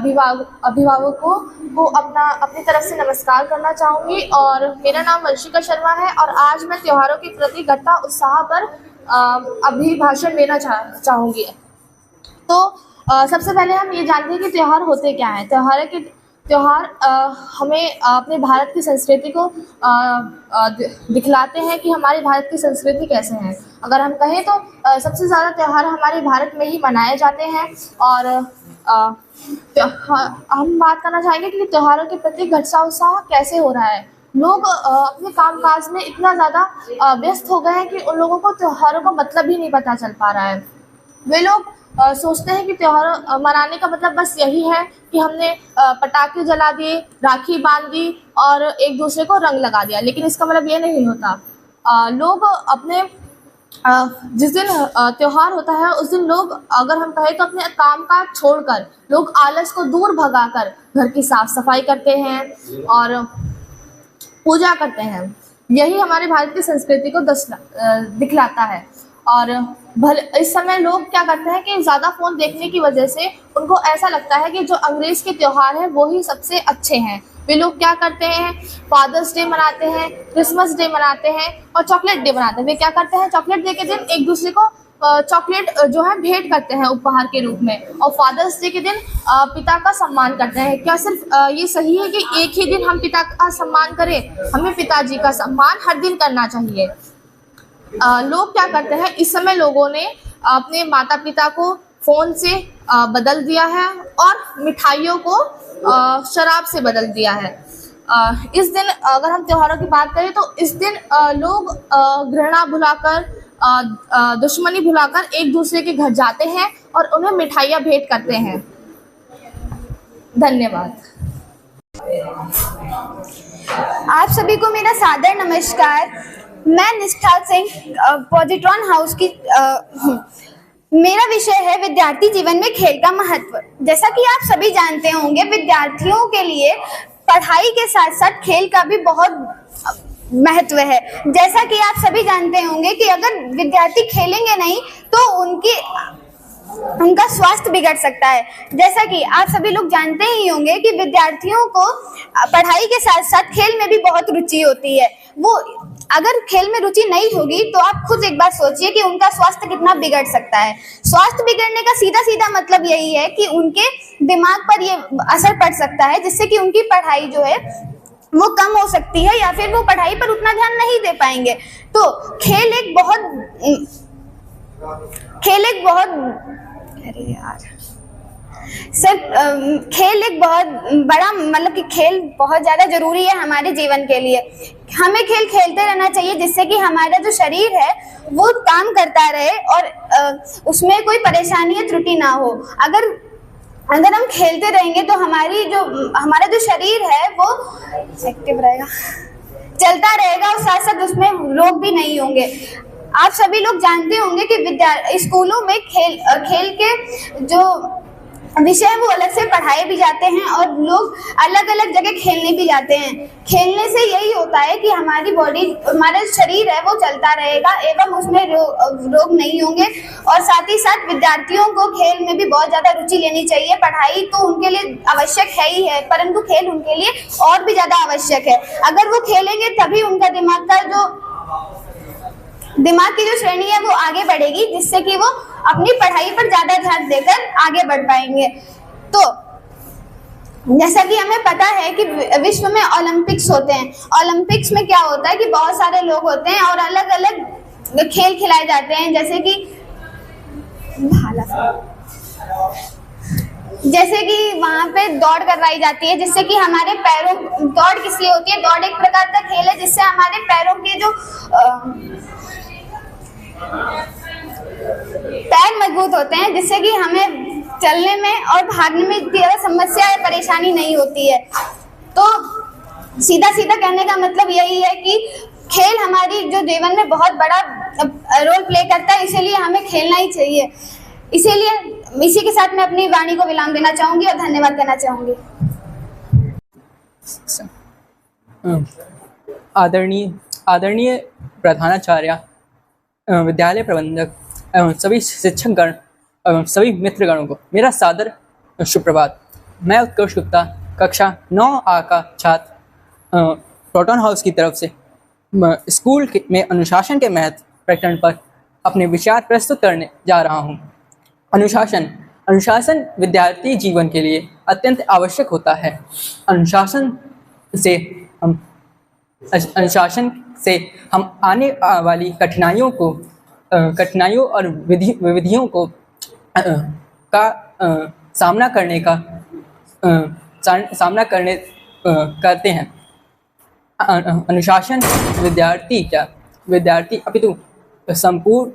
अभिभावकों को अपनी तरफ से नमस्कार करना चाहूँगी। और मेरा नाम वंशिका शर्मा है और आज मैं त्योहारों के प्रति घटता उत्साह पर अभिभाषण देना चाहूँगी। तो सबसे पहले हम ये जानते हैं कि त्यौहार होते क्या हैं। त्यौहार हमें अपने भारत की संस्कृति को दिखलाते हैं कि हमारे भारत की संस्कृति कैसे है। अगर हम कहें तो सबसे ज़्यादा त्यौहार हमारे भारत में ही मनाए जाते हैं। और हम बात करना चाहेंगे कि त्योहारों के प्रति घटता उत्साह कैसे हो रहा है। लोग अपने कामकाज में इतना ज़्यादा व्यस्त हो गए हैं कि उन लोगों को त्योहारों का मतलब ही नहीं पता चल पा रहा है। वे लोग सोचते हैं कि त्योहार मनाने का मतलब बस यही है कि हमने पटाखे जला दिए, राखी बांध दी और एक दूसरे को रंग लगा दिया, लेकिन इसका मतलब ये नहीं होता। लोग अपने जिस दिन त्योहार होता है उस दिन लोग, अगर हम कहें तो अपने काम काज छोड़कर लोग आलस को दूर भगाकर घर की साफ सफाई करते हैं और पूजा करते हैं। यही हमारे भारत की संस्कृति को दिखलाता है। और इस समय लोग क्या करते हैं कि ज़्यादा फ़ोन देखने की वजह से उनको ऐसा लगता है कि जो अंग्रेज़ के त्यौहार हैं वो ही सबसे अच्छे हैं। वे लोग क्या करते हैं, फादर्स डे मनाते हैं, क्रिसमस डे मनाते हैं और चॉकलेट डे मनाते हैं। वे क्या करते हैं, चॉकलेट डे के दिन एक दूसरे को चॉकलेट जो है भेंट करते हैं उपहार के रूप में, और फादर्स डे के दिन पिता का सम्मान करते हैं। क्या सिर्फ ये सही है कि एक ही दिन हम पिता का सम्मान करें? हमें पिताजी का सम्मान हर दिन करना चाहिए। लोग क्या करते हैं, इस समय लोगों ने अपने माता पिता को फ़ोन से बदल दिया है और मिठाइयों को शराब से बदल दिया है। इस दिन अगर हम त्योहारों की बात करें तो इस दिन लोग घृणा भुलाकर, दुश्मनी भुलाकर एक दूसरे के घर जाते हैं और उन्हें मिठाइयाँ भेंट करते हैं। धन्यवाद। आप सभी को मेरा सादर नमस्कार। मैं निष्ठा सिंह पॉजिट्रॉन हाउस की मेरा विषय है विद्यार्थी जीवन में खेल का महत्व। जैसा कि आप सभी जानते होंगे, विद्यार्थियों के लिए पढ़ाई के साथ साथ खेल का भी बहुत महत्व है। जैसा कि आप सभी जानते होंगे कि अगर विद्यार्थी खेलेंगे नहीं तो उनका स्वास्थ्य बिगड़ सकता है। जैसा कि आप सभी लोग जानते ही होंगे कि विद्यार्थियों को पढ़ाई के साथ साथ खेल में भी बहुत रुचि होती है। वो अगर खेल में रुचि नहीं होगी तो आप खुद एक बार सोचिए कि उनका स्वास्थ्य कितना बिगड़ सकता है। स्वास्थ्य बिगड़ने का सीधा सीधा मतलब यही है कि उनके दिमाग पर ये असर पड़ सकता है, जिससे कि उनकी पढ़ाई जो है वो कम हो सकती है या फिर वो पढ़ाई पर उतना ध्यान नहीं दे पाएंगे। तो खेल एक बहुत बड़ा मतलब कि खेल बहुत ज़्यादा जरूरी है हमारे जीवन के लिए। हमें खेल खेलते रहना चाहिए जिससे कि हमारा जो शरीर है वो काम करता रहे और उसमें कोई परेशानी या त्रुटि ना हो। अगर हम खेलते रहेंगे तो हमारा जो शरीर है वो एक्टिव रहेगा, चलता रहेगा और साथ साथ उसमें रोग भी नहीं होंगे। आप सभी लोग जानते होंगे कि स्कूलों में खेल के जो विषय वो अलग से पढ़ाए भी जाते हैं और लोग अलग अलग जगह खेलने भी जाते हैं। खेलने से यही होता है कि हमारा शरीर है वो चलता रहेगा एवं उसमें रोग नहीं होंगे। और साथ ही साथ विद्यार्थियों को खेल में भी बहुत ज़्यादा रुचि लेनी चाहिए। पढ़ाई तो उनके लिए आवश्यक है ही है, परंतु खेल उनके लिए और भी ज़्यादा आवश्यक है। अगर वो खेलेंगे तभी उनका दिमाग की जो श्रेणी है वो आगे बढ़ेगी, जिससे कि वो अपनी पढ़ाई पर ज्यादा ध्यान देकर आगे बढ़ पाएंगे। तो जैसा कि हमें पता है कि विश्व में ओलंपिक्स होते हैं। ओलंपिक्स में क्या होता है कि बहुत सारे लोग होते हैं और अलग अलग खेल खिलाए जाते हैं, जैसे कि वहाँ पे दौड़ करवाई जाती है, जिससे कि हमारे पैरों दौड़ किस लिए होती है, दौड़ एक प्रकार का खेल है जिससे हमारे पैरों के जो पैर मजबूत होते हैं, जिससे कि हमें चलने में और भागने में इतनी ज़्यादा समस्या या परेशानी नहीं होती है। तो सीधा सीधा कहने का मतलब यही है कि खेल हमारी जो जीवन में बहुत बड़ा रोल प्ले करता है, इसीलिए हमें खेलना ही चाहिए। इसीलिए इसी के साथ मैं अपनी वाणी को विराम देना चाहूँगी और धन्यवाद कहना चाहूँगी। आदरणीय प्रधानाचार्य, विद्यालय प्रबंधक एवं सभी शिक्षकगण एवं सभी मित्रगणों को मेरा सादर सुप्रभात। मैं उत्कर्ष गुप्ता कक्षा 9A का छात्र प्रोटॉन हाउस की तरफ से स्कूल में अनुशासन के महत्व प्रकरण पर अपने विचार प्रस्तुत करने जा रहा हूँ। अनुशासन विद्यार्थी जीवन के लिए अत्यंत आवश्यक होता है। अनुशासन से हम आने वाली कठिनाइयों और विधियों को सामना करते हैं। अनुशासन विद्यार्थी अपितु संपूर्ण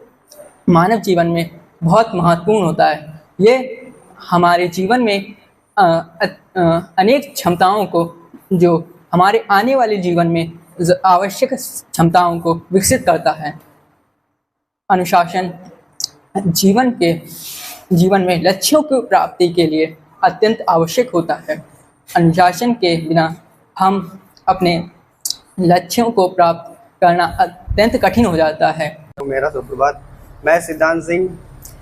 मानव जीवन में बहुत महत्वपूर्ण होता है। ये हमारे जीवन में अनेक क्षमताओं को, जो हमारे आने वाले जीवन में आवश्यक क्षमताओं को विकसित करता है। अनुशासन जीवन में लक्ष्यों की प्राप्ति के लिए अत्यंत आवश्यक होता है। अनुशासन के बिना हम अपने लक्ष्यों को प्राप्त करना अत्यंत कठिन हो जाता है। मेरा सुप्रभात। मैं सिद्धांत सिंह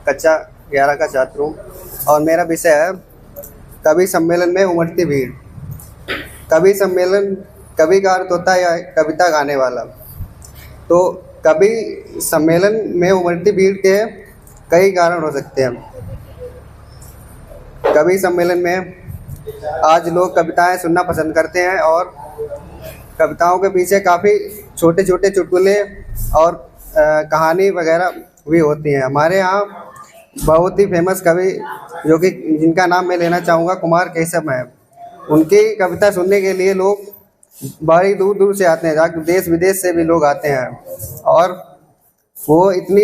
कक्षा 11 का छात्र हूँ और मेरा विषय है कवि सम्मेलन में उमड़ती भीड़। कवि सम्मेलन कवि का अर्थ होता है कविता गाने वाला। तो कवि सम्मेलन में उमड़ती भीड़ के कई कारण हो सकते हैं। कवि सम्मेलन में आज लोग कविताएं सुनना पसंद करते हैं और कविताओं के पीछे काफ़ी छोटे छोटे चुटकुले और कहानी वगैरह भी होती हैं। हमारे यहाँ बहुत ही फेमस कवि जो कि जिनका नाम मैं लेना चाहूँगा कुमार केशव हैं। उनकी कविता सुनने के लिए लोग बड़ी दूर दूर से आते हैं, देश विदेश से भी लोग आते हैं और वो इतनी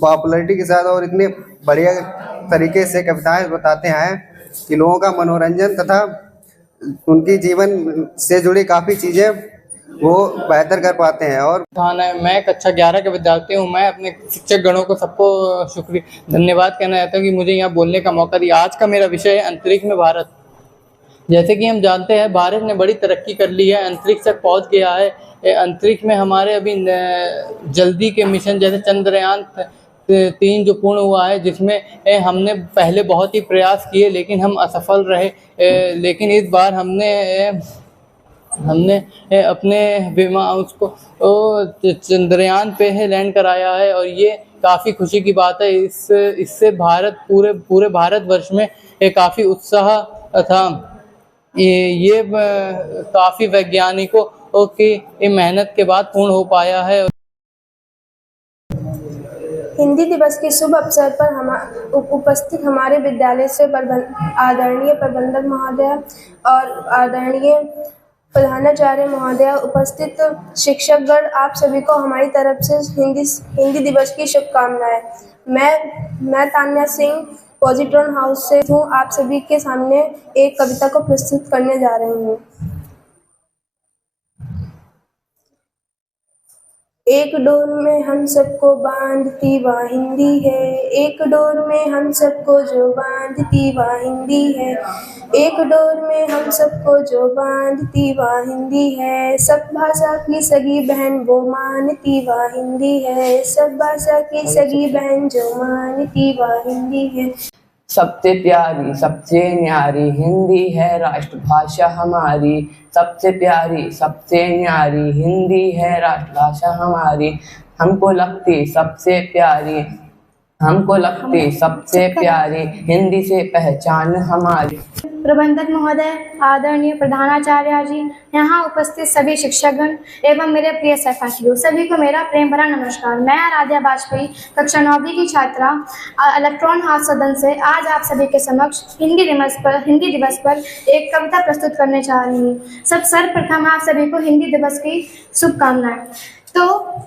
पॉपुलैरिटी के साथ और इतने बढ़िया तरीके से कविताएं बताते हैं कि लोगों का मनोरंजन तथा उनकी जीवन से जुड़ी काफ़ी चीज़ें वो बेहतर कर पाते हैं। और मैं कक्षा 11 का विद्यार्थी हूँ। मैं अपने शिक्षक गणों को सबको धन्यवाद कहना चाहता हूँ कि मुझे यहाँ बोलने का मौका दिया। आज का मेरा विषय है अंतरिक्ष में भारत। जैसे कि हम जानते हैं भारत ने बड़ी तरक्की कर ली है, अंतरिक्ष तक पहुँच गया है। अंतरिक्ष में हमारे अभी जल्दी के मिशन जैसे चंद्रयान 3 जो पूर्ण हुआ है, जिसमें हमने पहले बहुत ही प्रयास किए लेकिन हम असफल रहे। लेकिन इस बार हमने अपने विमान उसको चंद्रयान पे लैंड कराया है और ये काफ़ी खुशी की बात है। इससे पूरे भारतवर्ष में काफ़ी उत्साह था। ये काफ़ी वैज्ञानिकों की मेहनत के बाद पूर्ण हो पाया है। हिंदी दिवस के शुभ अवसर पर उपस्थित हमारे विद्यालय से आदरणीय प्रबंधक महोदय और आदरणीय प्रधानाचार्य महोदय, उपस्थित शिक्षकगण, आप सभी को हमारी तरफ से हिंदी दिवस की शुभकामनाएं। मैं तान्या सिंह पॉजिट्रॉन हाउस से हूँ। आप सभी के सामने एक कविता को प्रस्तुत करने जा रही हूँ। एक डोर में हम सबको बांधती वह हिंदी है, एक डोर में हम सबको जो बांधती वह हिंदी है, एक डोर में हम सबको जो बांधती वह हिंदी है। सब भाषा की सगी बहन वो मानती वह हिंदी है, सब भाषा की सगी बहन जो मानती वह हिंदी है। सबसे प्यारी सबसे न्यारी हिंदी है राष्ट्रभाषा हमारी। सबसे प्यारी सबसे न्यारी हिंदी है राष्ट्रभाषा हमारी। हमको लगती सबसे प्यारी हिंदी से पहचान हमारी। प्रबंधक महोदय, आदरणीय प्रधानाचार्य जी, यहाँ उपस्थित सभी शिक्षकगण एवं मेरे प्रिय सहपाठियों, सभी को मेरा प्रेम भरा नमस्कार। मैं आराध्या वाजपेयी कक्षा 9वीं की छात्रा इलेक्ट्रॉन हाउस सदन से आज आप सभी के समक्ष हिंदी दिवस पर एक कविता प्रस्तुत करने जा रही हूँ। सर्वप्रथम आप सभी को हिंदी दिवस की शुभकामनाएं। तो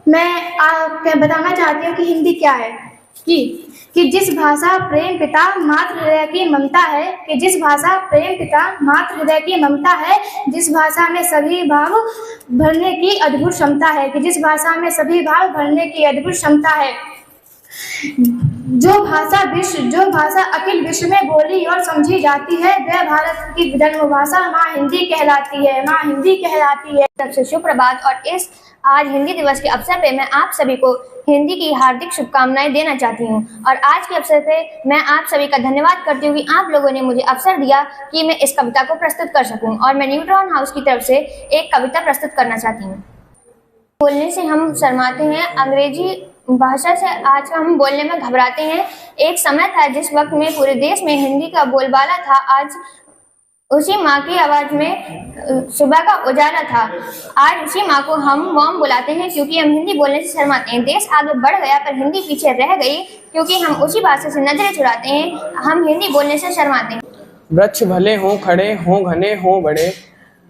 मैं बताना चाहती हूँ कि हिंदी क्या है। कि जिस भाषा प्रेम पिता मातृ हृदय की ममता है, कि जिस भाषा प्रेम पिता मातृ हृदय की ममता है, जिस भाषा में सभी भाव भरने की अद्भुत क्षमता है, कि जिस भाषा में सभी भाव भरने की अद्भुत क्षमता है। जो भाषा अखिल विश्व में बोली और समझी जाती है, वह भारत की जन्मभाषा माँ हिंदी कहलाती है। सबसे सुप्रभात। और इस आज हिंदी दिवस के अवसर पे मैं आप सभी को हिंदी की हार्दिक शुभकामनाएं देना चाहती हूँ और आज के अवसर पे मैं आप सभी का धन्यवाद करती हूँ कि आप लोगों ने मुझे अवसर दिया कि मैं इस कविता को प्रस्तुत कर सकूँ और मैं न्यूट्रॉन हाउस की तरफ से एक कविता प्रस्तुत करना चाहती हूँ। बोलने से हम शर्माते हैं, अंग्रेजी भाषा से आज हम बोलने में घबराते हैं। एक समय था जिस वक्त में पूरे देश में हिंदी का बोलबाला था, आज उसी माँ की आवाज़ में सुबह का उजाला था। आज उसी माँ को हम मॉम बुलाते हैं क्योंकि हम हिंदी बोलने से शर्माते हैं। देश आगे बढ़ गया पर हिंदी पीछे रह गई क्योंकि हम उसी भाषा से नजरें चुराते हैं। हम हिंदी बोलने से शर्माते हैं। वृक्ष भले हों खड़े हों घने हों बड़े,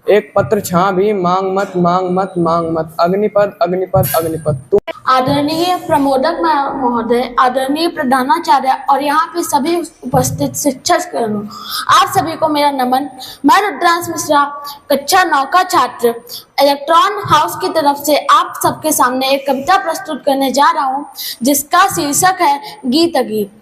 एक पत्र छां भी मांग मत मांग मत मांग मत, अग्निपद अग्निपद अग्निपद। आदरणीय प्रमोदक महोदय, आदरणीय प्रधानाचार्य और यहाँ पे सभी उपस्थित शिक्षकगण, आप सभी को मेरा नमन। मैं रुद्रांश मिश्रा, कक्षा 9 का छात्र, इलेक्ट्रॉन हाउस की तरफ से आप सबके सामने एक कविता प्रस्तुत करने जा रहा हूँ जिसका शीर्षक है गीत गीत।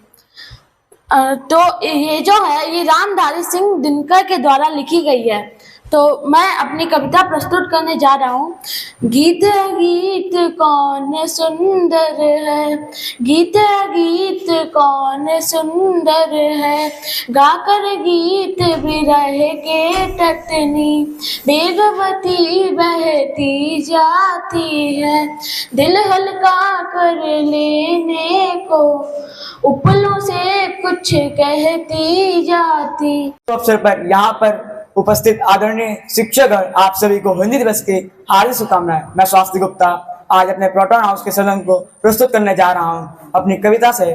तो ये जो है ये रामधारी सिंह दिनकर के द्वारा लिखी गई है। तो मैं अपनी कविता प्रस्तुत करने जा रहा हूँ। गीत गीत कौन सुंदर है, गीत गीत कौन सुंदर है, गाकर गीत बिरह के टटनी बेगवती बहती जाती है, दिल हल्का कर लेने को उपलों से कुछ कहती जाती। अवसर पर यहाँ पर उपस्थित आदरणीय शिक्षक आप सभी को हिंदी दिवस की हार्दिक शुभकामनाएं। मैं स्वास्थ्य गुप्ता आज अपने प्रोटॉन हाउस के सदन को प्रस्तुत करने जा रहा हूं अपनी कविता से।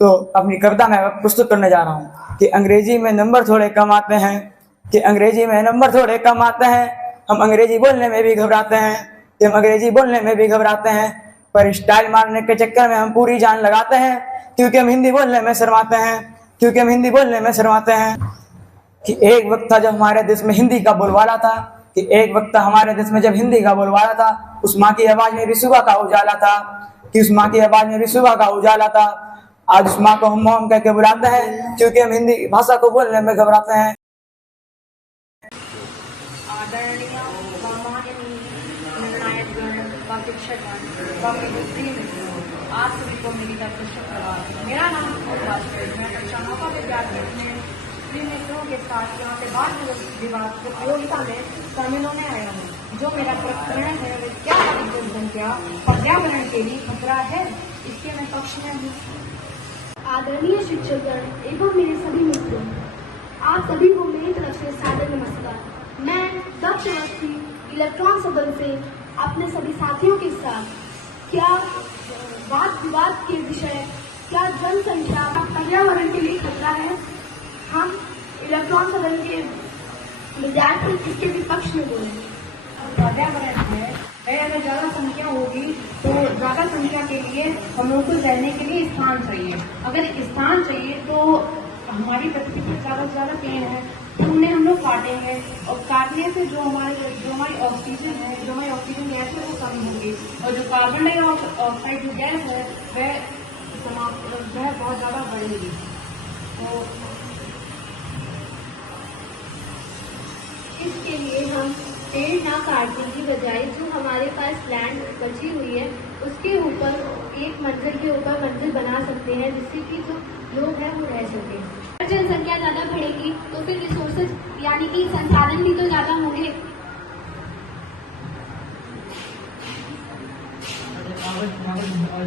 तो अपनी कविता में प्रस्तुत करने जा रहा हूं कि अंग्रेजी में नंबर थोड़े कम आते हैं, कि अंग्रेजी में नंबर थोड़े कम आते हैं, हम अंग्रेजी बोलने में भी घबराते हैं, कि हम अंग्रेजी बोलने में भी घबराते हैं, पर स्टाइल मारने के चक्कर में हम पूरी जान लगाते हैं क्योंकि हम हिंदी बोलने में शर्माते हैं, क्योंकि हम हिंदी बोलने में शर्माते हैं। कि एक वक्त था जब हमारे देश में हिंदी का बोलबाला था, कि एक वक्त था हमारे देश में जब हिंदी का बोलबाला था, उस माँ की आवाज में भी सुबह का उजाला था, कि उस माँ की आवाज में भी सुबह का उजाला था। आज उस माँ को हम मॉम कह के बुलाते हैं क्योंकि हम हिंदी भाषा को बोलने में घबराते हैं। आप सभी को मेरी तरफ से शुभप्रभात। मेरा नाम मैं कक्षा 9 का विद्यार्थी अपने प्रिय मित्रों के साथ यहाँ पे बाल विभाग प्रतियोगिता में शामिल होने आया हूँ। जो मेरा प्रकरण है वह क्या जनसंख्या पर्यावरण के लिए खतरा है, इसके मैं पक्ष में हूँ। आदरणीय शिक्षकगण एवं मेरे सभी मित्रों, आप सभी को मेरी तरफ से सादर नमस्कार। मैं दक्ष अवस्थी इलेक्ट्रॉन सदन से अपने सभी साथियों के साथ क्या वाद विवाद के विषय, क्या जनसंख्या पर्यावरण के लिए खतरा है, हम इलेक्ट्रॉन सदन के विद्यार्थी इसके विपक्ष में बोलेंगे। पर्यावरण है अगर ज्यादा संख्या होगी तो ज्यादा संख्या के लिए हम लोग को रहने के लिए स्थान चाहिए। अगर स्थान चाहिए तो हमारी पृथ्वी पर ज्यादा से ज्यादा पेड़ है तो उन्हें हम लोग काटेंगे और काटने से जो हमारी ऑक्सीजन है, जो हमारी ऑक्सीजन गैस है वो कम होगी और जो कार्बन डाइऑक्साइड जो गैस है वह बहुत ज्यादा बढ़ेगी। तो इसके लिए हम पेड़ ना काटने की बजाय जो हमारे पास लैंड बची हुई है उसके ऊपर एक मंजिल के ऊपर मंजिल बना सकते हैं जिससे कि जो लोग हैं वो रह सकें। जनसंख्या ज्यादा बढ़ेगी तो फिर रिसोर्सेज यानी कि संसाधन भी तो ज्यादा होंगे।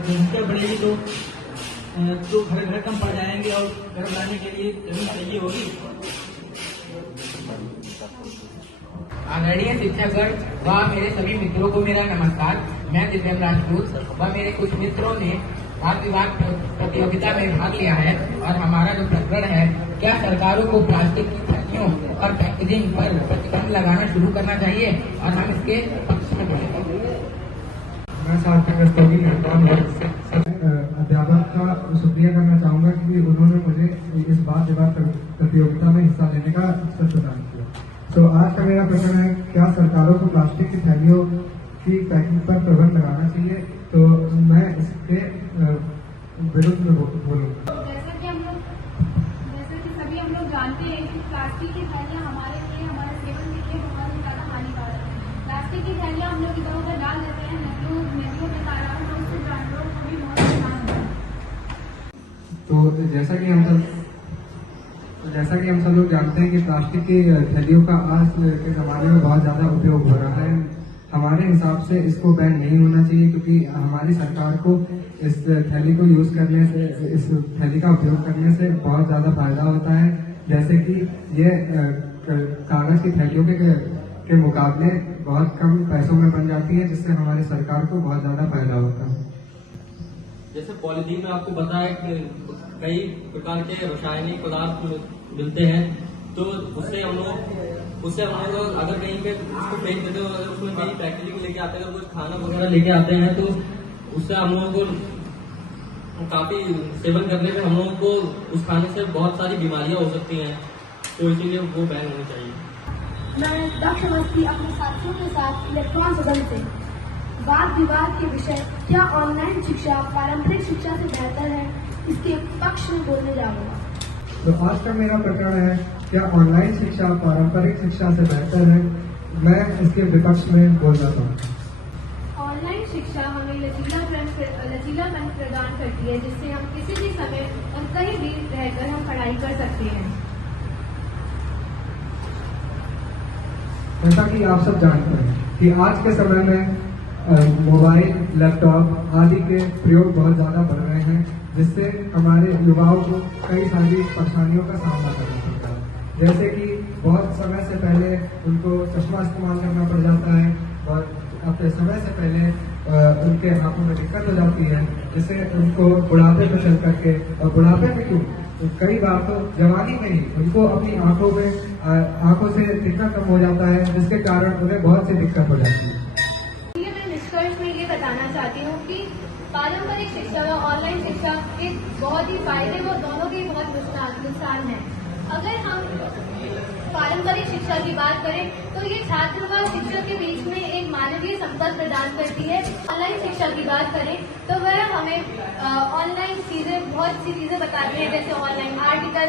जनसंख्या बढ़ेगी तो घर कम पड़ जाएंगे और घर बनाने के लिए जमीन चाहिए होगी। आदरणीय शिक्षकगण व मेरे सभी मित्रों को मेरा नमस्कार। मैं दिव्यम राजपूत व मेरे कुछ मित्रों ने वाद विवाद प्रतियोगिता में भाग लिया है और हमारा जो प्रकरण है, क्या सरकारों को प्लास्टिक की थैलियों और पैकेजिंग पर प्रतिबंध लगाना शुरू करना चाहिए, और हम इसके पक्ष में बोलेंगे। मैं सार्थक रस्तोगी अध्यापक का शुक्रिया करना चाहूँगा कि उन्होंने मुझे इस वाद विवाद प्रतियोगिता में हिस्सा लेने का अवसर प्रदान किया। तो आज का मेरा प्रश्न है, क्या सरकारों को प्लास्टिक की थैलियों की पैकिंग पर प्रतिबंध लगाना चाहिए? तो मैं इसके विरुद्ध में बोलूँगा। जैसा कि सभी हम लोग जानते हैं कि प्लास्टिक की थैलियाँ हमारे लिए, हमारे सेवन के लिए बहुत ही ज़्यादा हानिकारक है। प्लास्टिक की थैलियाँ हम लोग इधर उधर डाल देते हैं, नदियों में तालाबों में, उससे जानवरों को भी बहुत नुकसान होता है। तो जैसा कि हम सब लोग जानते हैं कि प्लास्टिक की थैलियों का आज के ज़माने में बहुत ज़्यादा उपयोग हो रहा है। हमारे हिसाब से इसको बैन नहीं होना चाहिए, क्योंकि हमारी सरकार को इस थैली को यूज़ करने से, इस थैली का उपयोग करने से बहुत ज़्यादा फायदा होता है। जैसे कि ये कागज़ की थैलियों के मुकाबले बहुत कम पैसों में बन जाती है, जिससे हमारी सरकार को बहुत ज़्यादा फायदा होता है। जैसे पॉलीथीन में आपको पता है कि कई प्रकार के रासायनिक पदार्थ मिलते हैं, तो उससे हम लोग अगर कहीं पे उसको फेंक देते हो, अगर उसमें कहीं पैकेजिंग लेके आते हैं, अगर कुछ खाना वगैरह लेके आते हैं, तो उससे हम लोगों को काफी सेवन करने पे हम लोगों को उस खाने से बहुत सारी बीमारियां हो सकती हैं, तो इसीलिए वो बैन होनी चाहिए। मैं दक्ष अवस्थी अपने साथियों के साथ इलेक्ट्रॉन सदन से वाद विवाद के विषय क्या ऑनलाइन शिक्षा पारंपरिक शिक्षा से बेहतर है, इसके पक्ष में बोलने जा रहा हूँ। तो आज का मेरा प्रकरण है, क्या ऑनलाइन शिक्षा पारंपरिक शिक्षा से बेहतर है। मैं इसके विपक्ष में बोल रहा हूँ। ऑनलाइन शिक्षा हमें लचीलापन प्रदान करती है, जिससे हम किसी भी समय और कहीं भी रहकर हम पढ़ाई कर सकते हैं। जैसा कि आप सब जानते हैं कि आज के समय में मोबाइल, लैपटॉप आदि के प्रयोग बहुत ज़्यादा बढ़ रहे हैं, जिससे हमारे युवाओं को कई सारी परेशानियों का सामना करना पड़ता है। जैसे कि बहुत समय से पहले उनको चश्मा इस्तेमाल करना पड़ जाता है, और अपने समय से पहले उनके आंखों में दिक्कत हो जाती है, जिससे उनको बुढ़ापे में चल करके, और बुढ़ापे में क्यों, कई बार तो जवानी में ही उनको अपनी आंखों से दिक्कत कम हो जाता है, जिसके कारण उन्हें बहुत सी दिक्कत हो जाती है। निष्कर्ष में ये बताना चाहती हूँ कि पारंपरिक शिक्षा व ऑनलाइन शिक्षा के बहुत ही फायदे व दोनों के बहुत नुकसान हैं। अगर हम पारंपरिक शिक्षा की बात करें तो ये छात्र व शिक्षक के बीच में एक मानवीय संपर्क प्रदान करती है। ऑनलाइन शिक्षा की बात करें तो वह हमें ऑनलाइन चीजें, बहुत सी चीजें बताती है, जैसे ऑनलाइन आर्टिकल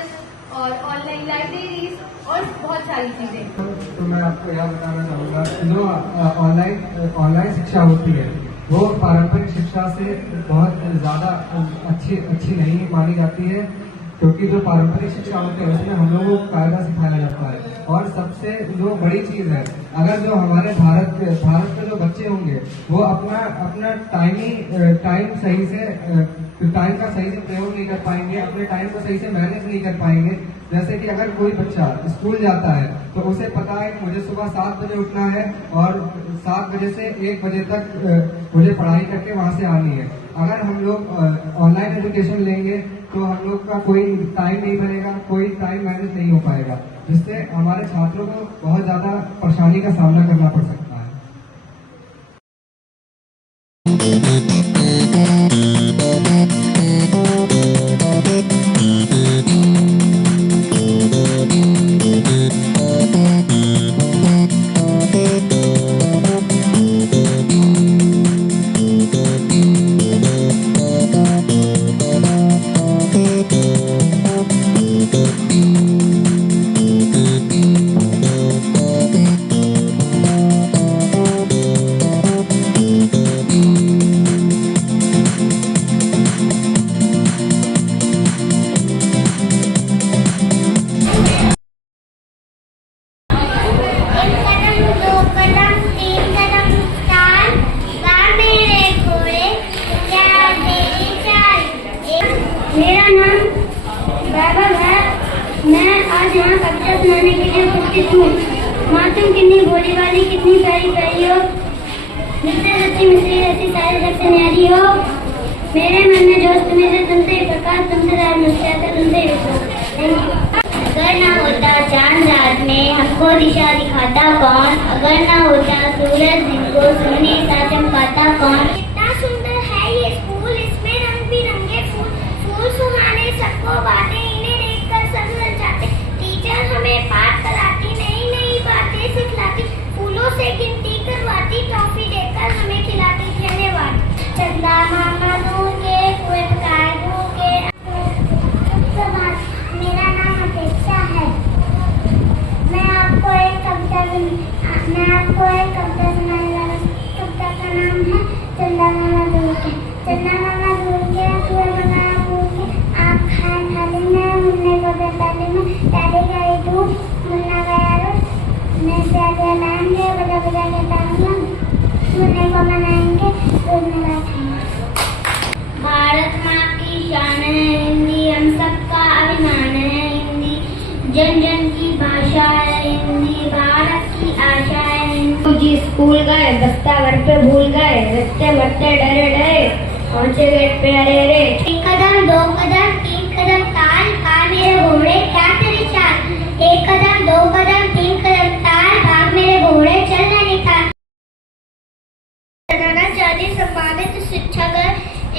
और ऑनलाइन लाइब्रेरीज और बहुत सारी चीजें। तो मैं आपको यह बताना चाहूँगा, जो ऑनलाइन शिक्षा होती है वो पारंपरिक शिक्षा से बहुत ज़्यादा अच्छी नहीं मानी जाती है, क्योंकि जो पारंपरिक शिक्षा होती है उसमें हम लोगों को कायदा सिखाया जाता है। और सबसे जो बड़ी चीज़ है, अगर जो हमारे भारत के जो बच्चे होंगे वो अपना टाइम का सही से प्रयोग नहीं कर पाएंगे, अपने टाइम को सही से मैनेज नहीं कर पाएंगे। जैसे कि अगर कोई बच्चा स्कूल जाता है तो उसे पता है कि मुझे सुबह 7 बजे उठना है और 7 बजे से 1 बजे तक मुझे पढ़ाई करके वहाँ से आनी है। अगर हम लोग ऑनलाइन एजुकेशन लेंगे तो हम लोग का कोई टाइम नहीं बनेगा, कोई टाइम मैनेज नहीं हो पाएगा, जिससे हमारे छात्रों को बहुत ज़्यादा परेशानी का सामना करना पड़ सकता है। मेरा नाम वैभव है। मैं आज यहाँ कविता सुनाने के लिए उपस्थित हूँ। माँ तुम कितनी भोली वाली, कितनी प्यारी प्यारी हो, मिलते सच्ची मिश्री जैसी सारी सबसे न्यारी हो। मेरे मन में जोश तुम्हें से तुमसे ही प्रकाश, तुमसे रात मुस्कुराता, तुमसे ही विश्वास। Thank you. अगर ना होता चांद रात में हमको दिशा दिखाता कौन, अगर ना होता सूरज दिन को सोने सा चमकाता कौन। कितना सुंदर है ये स्कूल, इसमें रंग बिरंगे फूल, फूल सुहाने सबको बातें, इन्हें देखकर सब लल जाते। टीचर हमें पाठ कराती, नई नई बातें सिखलाती, फूलों से गिनती करवाती, टॉफी देकर हमें खिलाती। धन्यवाद। चंदा मामा दूंगे, कुएं पकाए दूंगे। मेरा नाम अपेक्षा है। मैं आपको एक कविता सुनाई सुनने को मनाएंगे, भारत माँ की शान है हिंदी, हम सबका अभिमान है हिंदी, जन जन की भाषा है हिंदी, भारत की आशा है हिंदी। जी स्कूल गए, बस्ता घर पे भूल गए, रस्ते बढ़ते डरे डरे, पहुंचे गेट पे अरे रे। एक कदम, दो कदम, तीन कदम ताल, भाग मेरे घोड़े क्या तेरी चाल। एक कदम, दो कदम, तीन कदम ताल, भाग मेरे घोड़े चल नहीं था। प्रधानाचार्य सम्मानित शिक्षागण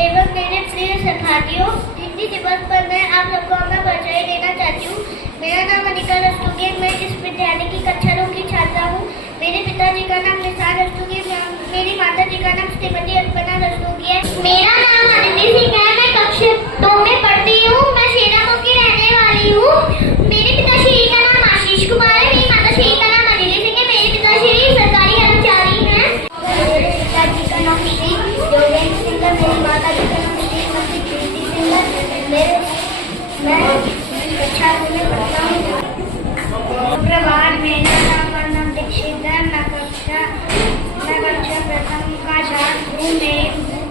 एवं मेरे प्रिय साथियों, हिंदी दिवस पर मैं आप सबको अपना परिचय देना चाहती हूँ। मेरा नाम अनिका रस्तोगी, मैं इस विद्यालय की कक्षा 9 की छात्रा हूँ। मेरे पिताजी का नाम निसार रस्तोगी, मेरी माता जी का नाम श्रीमती अर्पणा रस्तोगी है। मेरा नाम अदिति सिंह है, मैं कक्षा 2 में पढ़ती हूँ। मैं शेरापुर की रहने वाली हूँ। मेरे पिताश्री का नाम आशीष कुमार है, मेरी माता श्री का नाम अदिति सिंह है। मेरे पिताश्री सरकारी कर्मचारी हैं। मेरे पिताजी का नाम श्री योगेंद्र सिंह है, मेरी माता जी का नाम श्रीमती कृति सिंह है। मैं कक्षा 2 में पढ़ता हूँ। प्रभात, मेरा नाम अर्णव दीक्षित है, मैं कक्षा प्रथम का छात्र हूँ। मेरे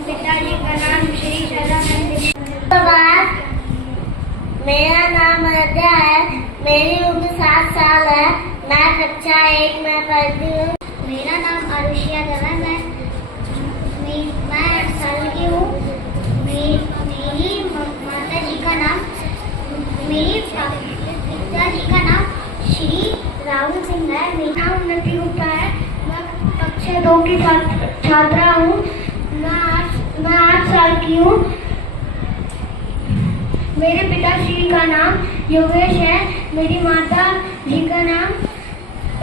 पिताजी का नाम श्री सदानंद दीक्षित। प्रभात, मेरा नाम आराध्या है, मेरी उम्र 7 साल है, मैं कक्षा 1 में पढ़ती हूँ। मेरा नाम आरुषिया है, मैं 8 साल की हूँ। मेरी माता जी का नाम, मेरे पिताजी का नाम श्री राहुल सिंह है। मेरा नाम उन्नति गुप्ता है, मैं कक्षा 2 की छात्रा हूँ। मैं 8 साल की हूँ। मेरे पिताश्री का नाम योगेश है, मेरी माता जी का नाम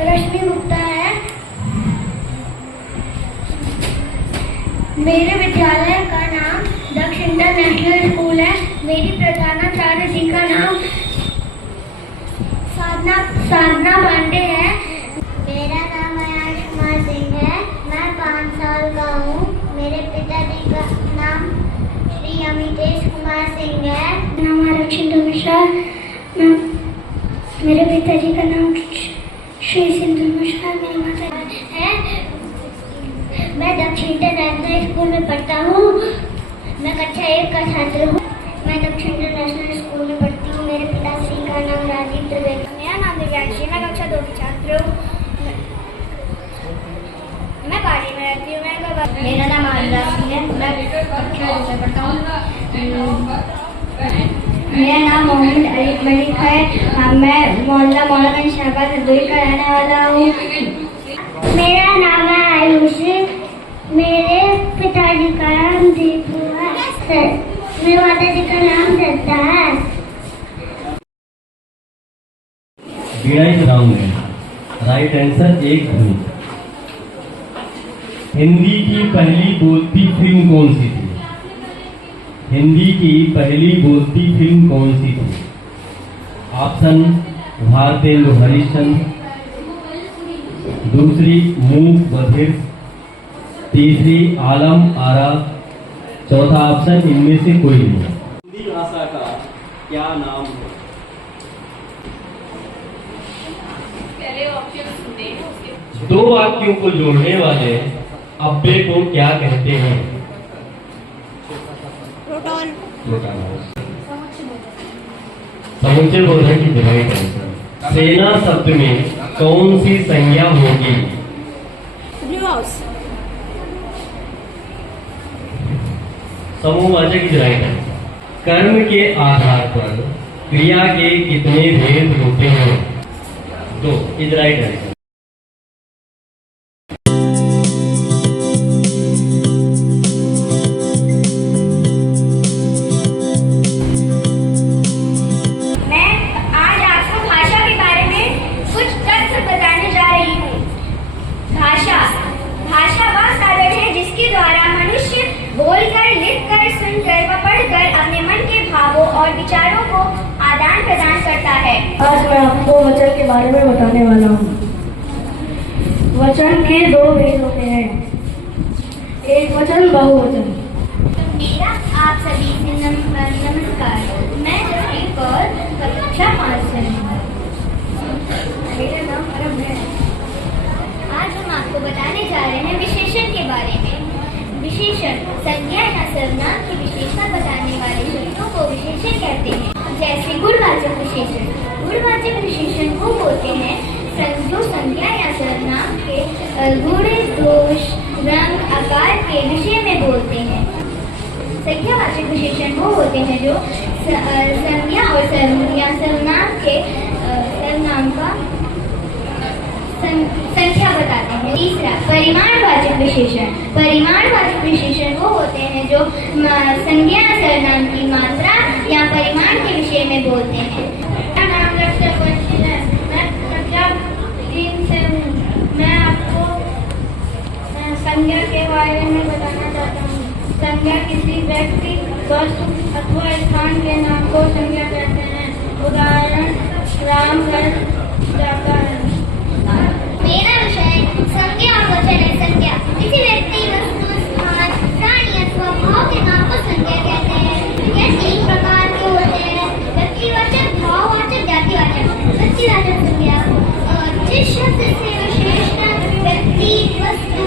रश्मि गुप्ता है। मेरे विद्यालय का नाम दक्ष इंटरनेशनल स्कूल है। मेरी प्रधानाचार्य जी का नाम साधना पांडे है। मेरा नाम आयाश कुमार सिंह है, मैं 5 साल का हूँ। मेरे पिताजी का नाम श्री अमितेश कुमार सिंह है। नाम आरक्षित मिश्रा, मेरे पिताजी का नाम श्री सिंधु मिश्रा, मेरी माता है। मैं दक्ष इंटरनेशनल स्कूल में पढ़ता हूँ। मैं कक्षा 1 का छात्र हूँ। मैं दक्ष इंटरनेशनल स्कूल में पढ़ती हूँ। मेरे पिताश्री का नाम राजीव त्रिवेदी। मेरा नाम दिव्यांशी, मैं कक्षा 2 की छात्र हूँ। मैं पारी में रहती हूँ। मेरा नाम आलिया सिंह है, मैं कक्षा 2 में पढ़ता हूँ। मेरा नाम मोहम्मद अली मलिक है, मैं मोहल्ला मौलागंज शहबाज हरदोई का रहने वाला हूँ। मेरा नाम है आयुषी, मेरे पिताजी का नाम दीपू है, मेरी माता जी का नाम श्रद्धा है। गिनाई कराऊंगे। राइट आंसर एक ध्वनि। हिंदी की पहली बोलती फिल्म कौन सी थी? हिंदी की पहली बोलती फिल्म कौन सी थी? ऑप्शन भारतेंदु हरिश्चंद्र, दूसरी मूक बधिर, तीसरी आलम आरा, चौथा ऑप्शन इनमें से कोई नहीं। हिंदी भाषा का क्या नाम है? दो वाक्यों को जोड़ने वाले अब्बे को क्या कहते हैं? प्रोटॉन। समुच्चय बोधन की डिवाइड आंसर। सेना शब्द में कौन सी संज्ञा होगी? समूहवाचक की डिवाइड आंसर। कर्म के आधार पर क्रिया के कितने भेद होते हैं? 2 इज राइट आंसर। आज मैं आपको वचन के बारे में बताने वाला हूँ। वचन के 2 भेद होते हैं, एक वचन, बहुवचन। मेरा आप सभी से नमस्कार। मैं जसप्रीत कौर कक्षा 5 से हूँ। मेरा नाम अरब है। आज हम आपको बताने जा रहे हैं विशेषण के बारे में। सर्वनाम की विशेषता बताने वाले शब्दों को विशेषण कहते हैं। जैसे गुणवाचक विशेषण। गुणवाचक विशेषण वो होते हैं जो संज्ञा या सर्वनाम के गुण, दोष, रंग, आकार के विषय में बोलते हैं। संज्ञावाचक विशेषण वो होते हैं जो संज्ञा और सर्वनाम के सर्वनाम का संख्या बताते हैं। तीसरा, परिमाणवाचक विशेषण। परिमाणवाचक विशेषण वो होते हैं जो संज्ञा या सर्वनाम की मात्रा या परिमाण के विषय में बोलते हैं। मेरा नाम डॉक्टर पंची है, मैं कक्षा 3 से हूँ। मैं आपको संज्ञा के बारे में बताना चाहता हूँ। संज्ञा किसी व्यक्ति, वस्तु अथवा स्थान के नाम को संज्ञा कहते हैं। उदाहरण, राम घर जाता है। मेरा विषय संज्ञा और वचन है। संज्ञा किसी व्यक्ति, वस्तु, स्थान, प्राणी अथवा भाव के नाम को संज्ञा कहते हैं। यह 3 प्रकार के होते हैं: व्यक्तिवाचक, भाववाचक, जातिवाचक। व्यक्तिवाचक संज्ञा जिस शब्द से विशेषण व्यक्ति, वस्तु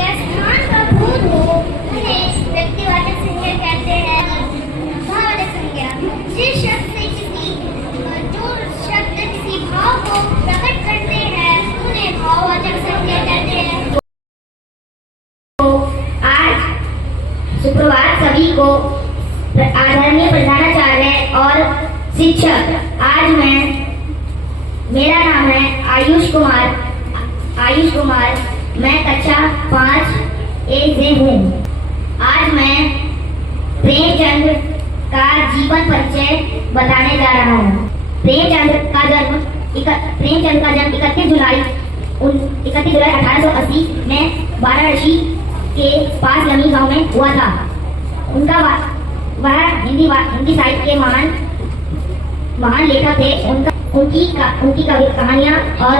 या स्थान का बोध हो उन्हें व्यक्तिवाचक संज्ञा कहते हैं। भाववाचक संज्ञा जिस शब्द से जो शब्द किसी भाव को प्रकट करते हैं उन्हें भाववाचक संज्ञा कहते हैं। तो आज शुक्रवार सभी को आदरणीय प्रधानाचार्य और शिक्षक, आज मेरा नाम है आयुष कुमार। मैं कक्षा 5A से हूँ। आज मैं प्रेमचंद का जीवन परिचय बताने जा रहा हूँ। प्रेमचंद का जन्म 31 जुलाई 1880 में वाराणसी के पास लमी गांव में हुआ था। वह हिंदी साहित्य के महान लेखक थे। उनकी कहानियाँ और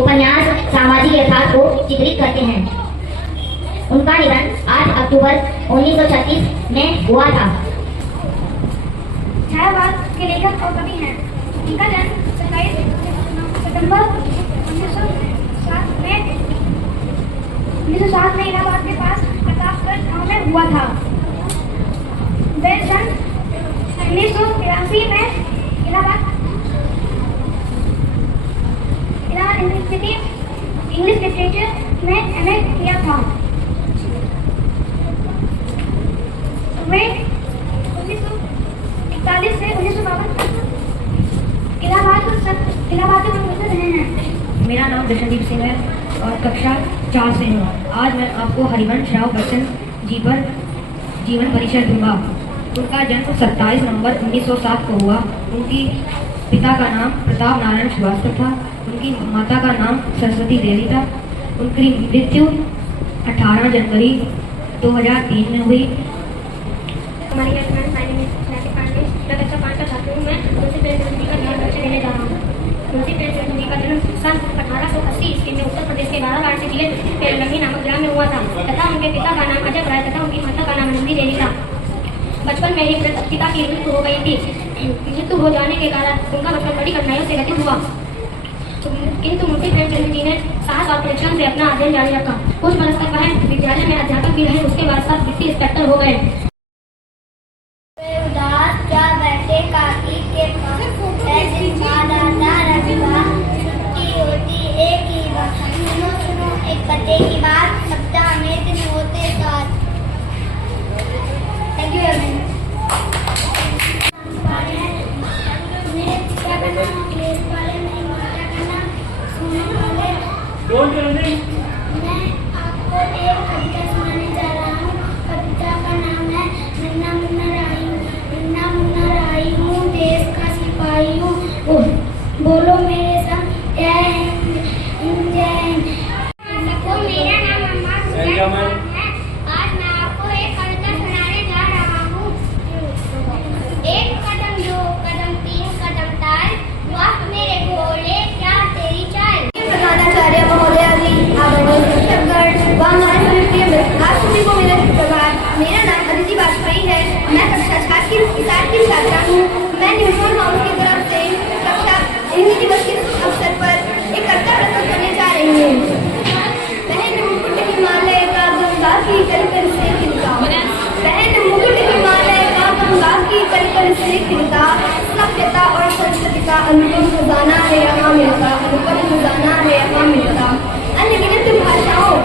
उपन्यास सामाजिक यथार्थ को चित्रित करते हैं। उनका निधन 8 अक्टूबर 1936 में हुआ था। छायावाद के लेखक और कवि हैं। इनका जन्म 27 सितंबर 1907 में इलाहाबाद के पास प्रतापगढ़ गांव में हुआ था। वे सन 1983 में इलाहाबाद यूनिवर्सिटी इंग्लिश लिटरेचर में MA किया था। वे 1941 से 1952 इलाहाबाद में रहे हैं। मेरा नाम दर्शनदीप सिंह है और कक्षा 4 से हूँ। आज मैं आपको हरिवंश राव बच्चन जी पर जीवन परिचय दूंगा। उनका जन्म 27 नवंबर 1907 को हुआ। उनकी पिता का नाम प्रताप नारायण श्रीवास्तव था। उनकी माता का नाम सरस्वती देवी था। उनकी मृत्यु 18 जनवरी 2003 में हुई। हमारी मैं कक्षा 5 का छात्र हूँ। मैं तुलसी प्रेमचंद जी का जीवन परिचय देने जा रहा हूँ। तुलसी प्रेमचंद जी का जन्म सन 1880 ईस्वी में उत्तर प्रदेश के वाराणसी जिले के लम्ही नामक ग्राम में हुआ था तथा उनके पिता का नाम अजब राय तथा उनकी माता का नाम नंदी देवी था। बचपन में ही पिता की मृत्यु हो गई थी। मृत्यु हो जाने के कारण उनका बचपन बड़ी कठिनाइयों से व्यतीत हुआ, किंतु मुंशी प्रेमचंद जी ने साहस और परिश्रम से अपना अध्ययन जारी रखा। कुछ बरस तक वह विद्यालय में अध्यापक भी रहे। उसके बाद सब डिप्टी इंस्पेक्टर हो गए। उदास क्या बैठे काकी के पास, ऐसे दादा रविवार छुट्टी होती एक ही बात। सुनो एक पते की बात, सप्ताह में दिन होते 7। Thank you. मैं आपको एक कविता सुनाने जा रहा हूँ। कविता का नाम है नन्ना मुन्ना राई हूँ, देश का सिपाही हूँ। बोलो मेरे संग जय हिंद जय हिंद। मेरा नाम अम्मा है। आज मैं आपको एक कविता सुनाने जा रहा हूँ। 1 कदम 2 कदम 3 कदम ताल, वक्त मेरे घोड़े क्या तेरी चाल। प्रधानाचार्य महोदय जी, आदरणीय शिक्षकगण व हमारे सभी प्रिय मित्र, आप सभी को मेरा सुप्रभात। मेरा नाम अदिति वाजपेयी है। मैं कक्षा 7 की छात्रा हूँ। मैं न्यूट्रॉन हाउस की तरफ से कक्षा हिंदी दिवस के अवसर पर एक कविता प्रस्तुत करने जा रही हूँ। पहन मुकुट हिमालय का गंगा की कलकल से खिलका, पहन सीखता, सभ्यता और संस्कृति का अनुपम खजाना है यहाँ मिलता, अनुपम खजाना है यहाँ मिलता। अनगिनत भाषाओं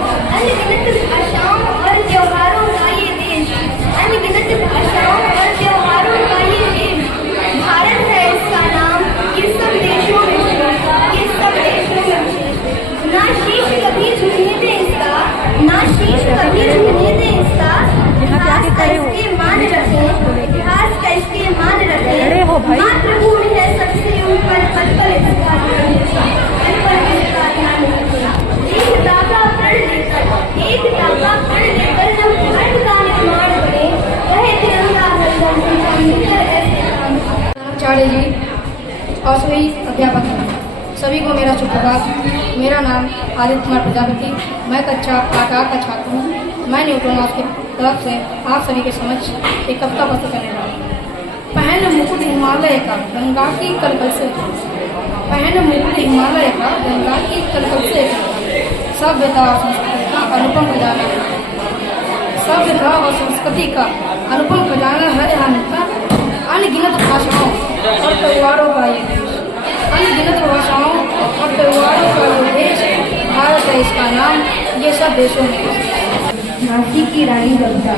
और त्योहारों का ये देश, अनगिनत भाषाओं और त्योहारों का ये देश, भारत है इसका नाम, ये सब देशों में ये सब देशों में ना शीश कभी झुकने दे इसका, ना शीश कभी झुकने दे इसका। इतिहास का इसके मान रखे, इतिहास का इसके मान रखे, मातृभूमि है सबसे ऊपर, पल पल इसका ध्यान रखे, पल पल इसका ध्यान रखे। एक दाता प्रण लेकर जब भारत का निर्माण करें, वह तिरंगा हरदम उनका मिलकर ऐसे काम। आचार्य जी और सभी अध्यापक हैं, सभी को मेरा सुप्रभात। मेरा नाम आदित्य कुमार प्रजापति, मैं कक्षा 8 का छात्र हूँ। मैं न्यूटन हाउस की तरफ से आप सभी के समक्ष एक कविता प्रस्तुत करने जा रहा हूँ। पहन मुकुट हिमालय का गंगा की कलकल से, पहन मुकुट हिमालय का गंगा की कलकल से, सभ्यता और संस्कृति का अनुपम खजाना है, सभ्यता और संस्कृति का अनुपम खजाना है यहाँ मिलता। अनगिनत भाषाओं और त्योहारों का ये देश, अनगिनत भाषाओं और त्योहारों का ये देश, भारत है इसका नाम, ये सब देशों में। झांसी की रानी बबीता,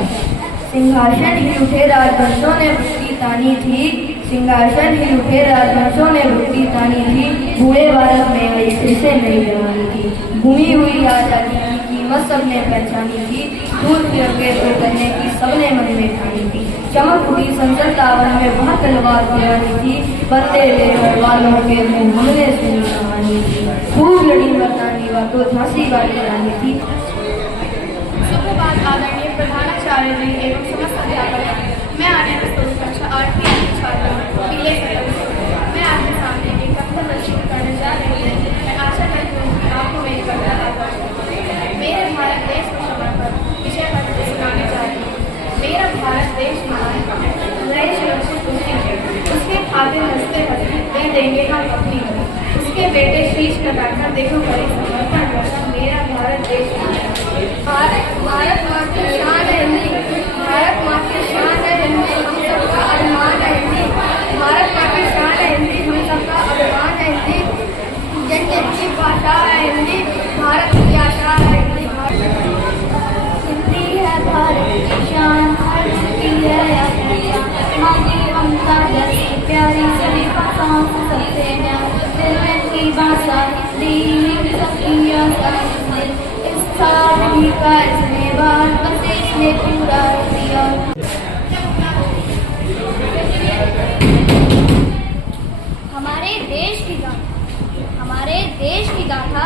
सिंहासन ही उठे राजवंशों ने वृत्ति तानी थी, सिंहासन ही उठे राजवंशों ने वृत्ति तानी थी, बूढ़े भारत में आई फिर से नई जवानी थी, घूमी हुई आजादी की कीमत सबने पहचानी थी, दूर फिरके तो करने की सबने मन में ठानी थी, चमक उठी संसद टावर में वह तलवार गिरानी थी, बंदे लेकर वालों के मुंह हमने सुनी कहानी थी, खूब लड़ी बरतानी वा तो झांसी वाली रानी थी। सुप्रभात आदरणीय प्रधानाचार्य जी एवं समस्त अध्यापक। मैं आर्य कक्षा 8 की छात्रा हूँ। मैं आपके सामने एक कविता प्रस्तुत करने जा रही हूँ। मैं आशा करती हूँ कि आपको मेरी कविता आदर्श मेरे भारत देश को समर्पण विषय पर सुनाने जा रही हूँ। मेरा भारत देश महान नए सुरक्षित उसके खातिर हंसते हंसते दे देंगे हम अपनी, उसके बेटे शीश कटाकर देखो करे समर्पण करना। मेरा भारत देश भारत माँ की शान है हिंदी, भारत माँ की शान है हिंदी, हम सबका अभिमान है हिंदी, भारत माँ की शान है हिंदी, हम सबका अभिमान है हिंदी, जन की भाषा है हिंदी, भारत की आशा है हिंदी। हिंदी है भारत की शान, हर की है अपनी जान, माँ की ममता जैसी प्यारी, सभी भाषाओं से सबसे न्यारी, दिल में की भाषा हिंदी, सबकी आशा हिंदी, इस सारी का इसमें बात बस इसने पूरा दिया। हमारे देश की गाथा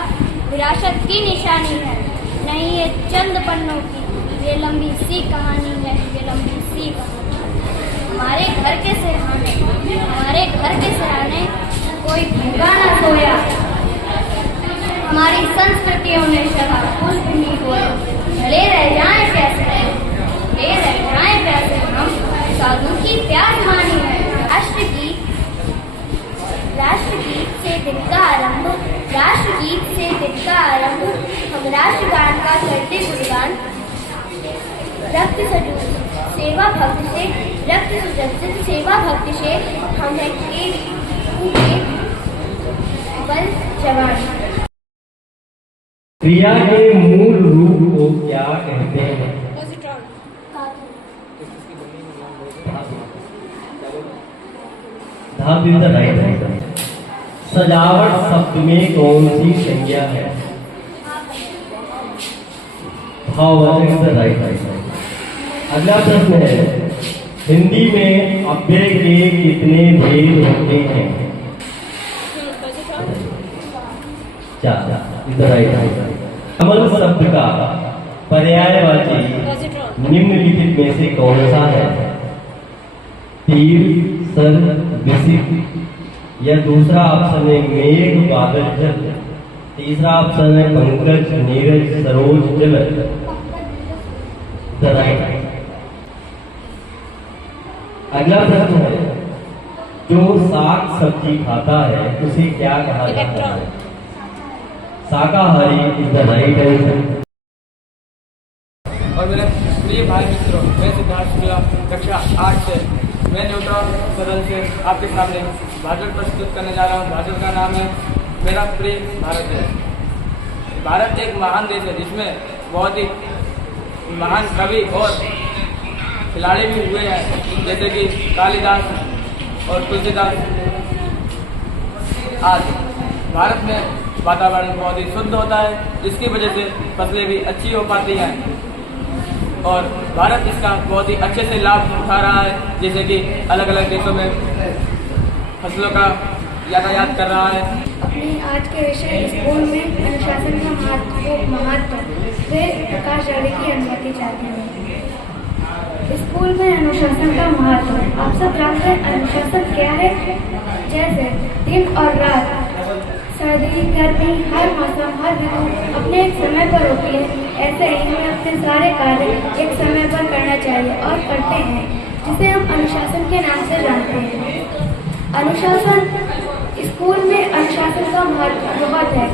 विरासत की निशानी है, नहीं ये चंद पन्नों की, ये लंबी सी कहानी है, ये लंबी सी कहानी। हमारे घर के सिरहाने कोई भूखा न सोया, हमारी संस्कृतियों ने शराब पुष्प नहीं बोया। भले रह जाए प्यासे हम साधु की प्यास मानी है। राष्ट्रगीत से दिन का आरंभ हम राष्ट्रगान का करते गुणगान, रक्त सेवा भक्ति से हम है के बल जवान। क्रिया के मूल रूप को क्या कहते हैं? धातु इज द राइट आंसर। सजावट शब्द में कौन सी संज्ञा है? भाववाचक इज द राइट आंसर। अगला प्रश्न है, हिंदी में अव्यय के कितने भेद होते हैं? 4 इज द राइट आंसर। कमल शब्द का पर्यायवाची निम्नलिखित में से कौन सा है? तीर, सर, विसिक, या दूसरा ऑप्शन है मेघ, बादल, जल, तीसरा ऑप्शन है पंकज, नीरज, सरोज, जल। The right. अगला प्रश्न है, जो साग सब्जी खाता है उसे क्या कहा जाता है? शाकाहारी इज द राइट आंसर। और मेरे प्रिय भाई मित्रों, मैं सिद्धार्थ शुक्ला कक्षा 8 से मैं न्यूट्रॉन सदन से आपके सामने भाषण प्रस्तुत करने जा रहा हूँ। भाषण का नाम है मेरा प्रिय भारत है। भारत एक महान देश है जिसमें बहुत ही महान कवि और खिलाड़ी भी हुए हैं, जैसे कि कालिदास और तुलसीदास। आज भारत में वातावरण बहुत ही शुद्ध होता है, जिसकी वजह से फसलें भी अच्छी हो पाती हैं और भारत इसका बहुत ही अच्छे से लाभ उठा रहा है, जैसे कि अलग अलग देशों में फसलों का यातायात कर रहा है। अपने आज के विषय स्कूल में अनुशासन का महत्व से प्रकाश डालने की अनुमति चाहते हैं। स्कूल में अनुशासन का महत्व। आप सब जानते हैं अनुशासन क्या है? जैसे दिन और रात, सर्दी गर्मी, हर मौसम हर ऋतु अपने एक समय पर होती है, ऐसे ही हमें अपने सारे कार्य एक समय पर करना चाहिए और करते हैं, जिसे हम अनुशासन के नाम से जानते हैं। अनुशासन, स्कूल में अनुशासन का महत्व बहुत है।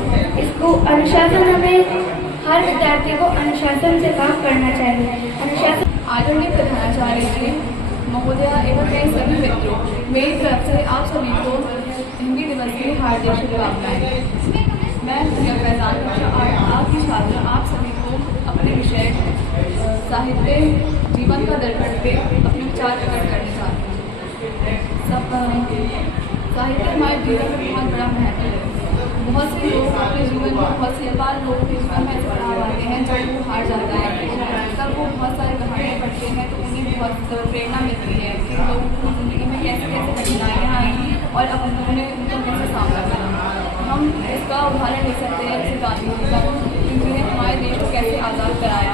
इसको अनुशासन हमें हर विद्यार्थी को अनुशासन से काम करना चाहिए। अनुशासन। आदरणीय प्रधानाचार्य जी महोदय एवं मेरे सभी मित्रों, मेरी तरफ से आप सभी को हिंदी दिवस की हार्दिक शुभकामनाएं। मैं प्रिया फैजान आपकी छात्र आप सभी को अपने विषय साहित्य जीवन का दर्पण पे अपने विचार प्रकट करने चाहती हूँ। साहित्य हमारे जीवन में बहुत बड़ा महत्व है। बहुत से लोग अपने जीवन में, बहुत से अपार लोगों के जीवन में ऐसे पड़ाव आते हैं जब वो हार जाता है, तब वो बहुत सारे कहानियाँ पढ़ते हैं तो उन्हें बहुत प्रेरणा मिलती है कि लोगों को ज़िंदगी में कैसे कैसे कठिनाइयाँ आई और अब उन्होंने उनका कैसे सामना करा। हम इसका उदाहरण ले सकते हैं जैसे गांधी जी का, जिन्होंने हमारे देश को कैसे आज़ाद कराया।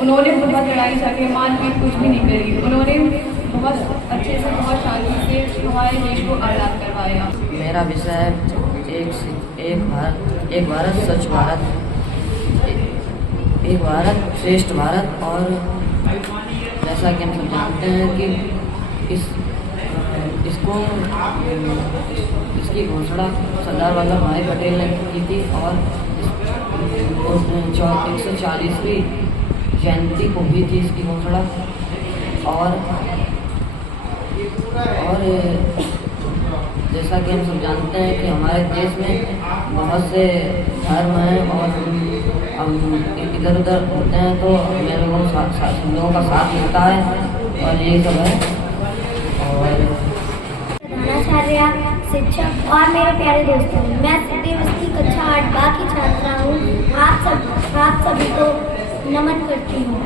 उन्होंने बहुत लड़ाई झगड़े मारपीट कुछ भी नहीं करी, उन्होंने बहुत अच्छे से बहुत शांति से हमारे देश को आज़ाद करवाया। मेरा विषय है एक भारत स्वच्छ भारत, एक भारत श्रेष्ठ भारत। और जैसा कि हम सब जानते हैं कि इसकी घोषणा सरदार वल्लभ भाई पटेल ने की थी और 140वीं जयंती को हुई थी इसकी घोषणा। और जैसा कि हम सब जानते हैं कि हमारे देश में बहुत से धर्म हैं और हम इधर उधर होते हैं तो मेरे लोगों का साथ मिलता है और यही सब है। और प्रधानाचार्य, शिक्षक और मेरे प्यारे दोस्तों, मैं दिवस की कक्षा 8 की छात्रा हूँ। आप सभी को नमन करती हूँ।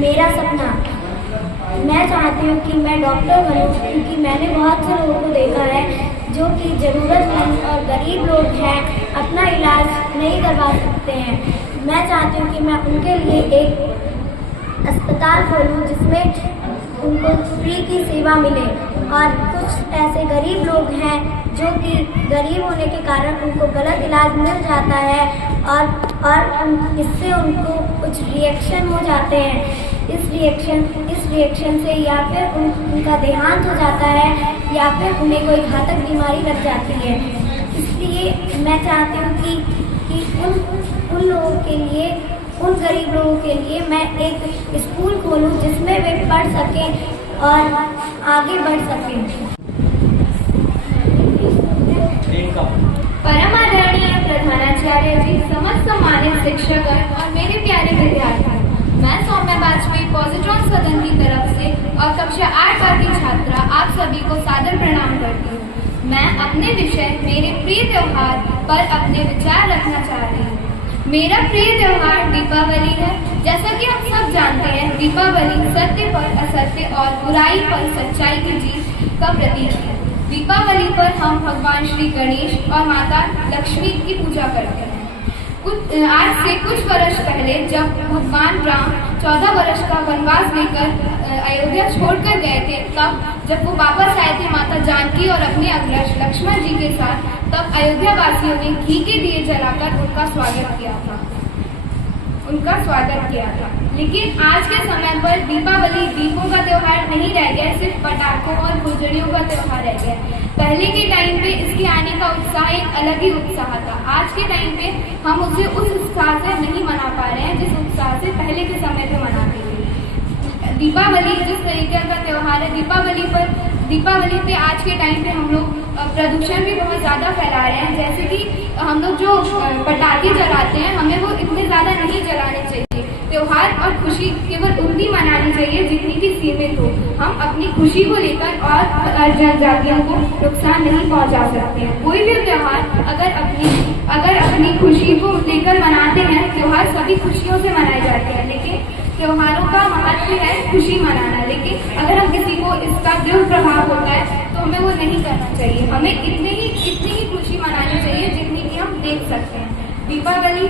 मेरा सपना, मैं चाहती हूँ कि मैं डॉक्टर बनूँ, क्योंकि मैंने बहुत से लोगों को देखा है जो कि ज़रूरतमंद और गरीब लोग हैं, अपना इलाज नहीं करवा सकते हैं। मैं चाहती हूँ कि मैं उनके लिए एक अस्पताल खोलूँ जिसमें उनको फ्री की सेवा मिले। और कुछ ऐसे गरीब लोग हैं जो कि गरीब होने के कारण उनको गलत इलाज मिल जाता है और इससे उनको कुछ रिएक्शन हो जाते हैं। इस रिएक्शन से या फिर उनका देहांत हो जाता है या फिर उन्हें कोई घातक बीमारी लग जाती है। इसलिए मैं चाहती हूँ कि उन लोगों के लिए, उन गरीब लोगों के लिए मैं एक स्कूल खोलूँ जिसमें वे पढ़ सकें और आगे बढ़ सकें। परम आदरणीय प्रधानाचार्य जी, समस्त सम्मानित शिक्षकगण और मेरे प्यारे विद्यार्थी, मैं सौम्या वाजपेयी पॉजिट्रॉन सदन की तरफ से और कक्षा 8 की छात्रा आप सभी को सादर प्रणाम करती हूँ। मैं अपने विषय मेरे प्रिय त्योहार पर अपने विचार रखना चाह रही हूँ। मेरा प्रिय त्योहार दीपावली है। जैसा कि हम सब जानते हैं, दीपावली सत्य पर असत्य और बुराई पर सच्चाई की जीत का प्रतीक है। दीपावली पर हम भगवान श्री गणेश और माता लक्ष्मी की पूजा करते हैं। आज से कुछ वर्ष पहले जब भगवान राम 14 वर्ष का वनवास लेकर अयोध्या छोड़कर गए थे, तब जब वो वापस आए थे माता जानकी और अपने अग्रज लक्ष्मण जी के साथ, तब अयोध्या वासियों ने घी के दिए जलाकर उनका स्वागत किया था। उनका स्वागत किया था। लेकिन आज के समय पर दीपावली दीपों का त्यौहार नहीं रह गया, सिर्फ पटाखों और फुलझड़ियों का त्यौहार रह गया। पहले के टाइम पे इसके आने का उत्साह एक अलग ही उत्साह था। आज के टाइम पे हम उसे उस उत्साह से नहीं मना पा रहे हैं जिस उत्साह से पहले के समय पे मनाते थे। दीपावली जिस तरीके का त्यौहार है, दीपावली पे आज के टाइम पे हम लोग प्रदूषण भी बहुत ज़्यादा फैला रहे हैं। जैसे कि हम लोग जो पटाखे जलाते हैं, हमें वो इतने ज़्यादा नहीं जलाने चाहिए। त्योहार और खुशी केवल उतनी मनानी चाहिए जितनी की सीमित हो। हम अपनी खुशी को लेकर और जनजातियों को नुकसान नहीं पहुंचा सकते हैं। कोई भी त्योहार अगर अपनी खुशी को लेकर मनाते हैं, त्योहार सभी खुशियों से मनाए जाते हैं, लेकिन त्योहारों का महत्व है खुशी मनाना। लेकिन अगर हम किसी को इसका दुष्प्रभाव होता है तो हमें वो नहीं करना चाहिए। हमें इतनी ही खुशी मनानी चाहिए जितनी कि हम देख सकते हैं। दीपावली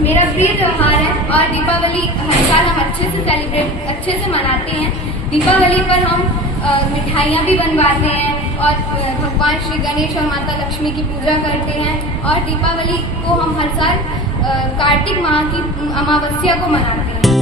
मेरा प्रिय त्यौहार है और दीपावली हर साल हम अच्छे से मनाते हैं। दीपावली पर हम मिठाइयाँ भी बनवाते हैं और भगवान श्री गणेश और माता लक्ष्मी की पूजा करते हैं। और दीपावली को हम हर साल कार्तिक माह की अमावस्या को मनाते हैं।